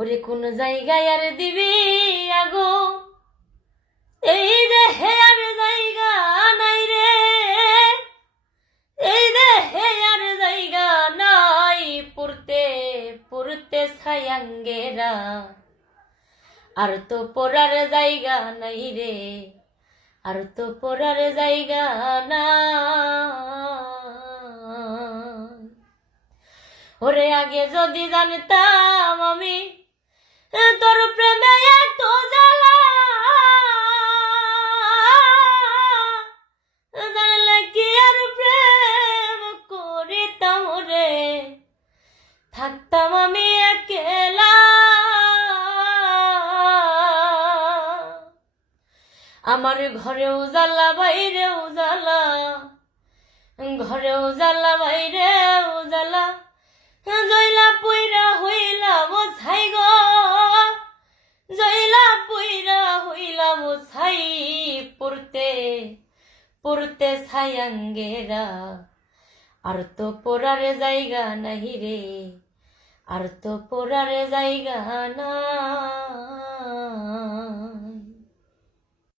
ওরে কোন জায়গায় আর দিবি আগো, এই দেহে আর জায়গা নাই রে, এই দেহে আর জায়গা নাই, পুরতে পুরতে ছায়াঙ্গেরা, আর তো পড়ার জায়গা নাই রে, আর তো পড়ার জায়গা না। ওরে আগে যদি জানতাম আমি তোর প্রেমে এত জ্বালা, জানলে কি আর প্রেম করিতাম রে, থাকতাম আমি একলা। আমার ঘরেও জ্বালা বাইরেও জ্বালা, ঘরেও জ্বালা বাইরেও জ্বালা, জয়লা পুইরা হইলাম ছাই গো, জয়লা পুইরা হইলাম ছাই, পড়তে পড়তে ছায়াঙ্গেরা, আর তো পড়ার জায়গা নাহি রে, আর তো পড়ার জায়গা না।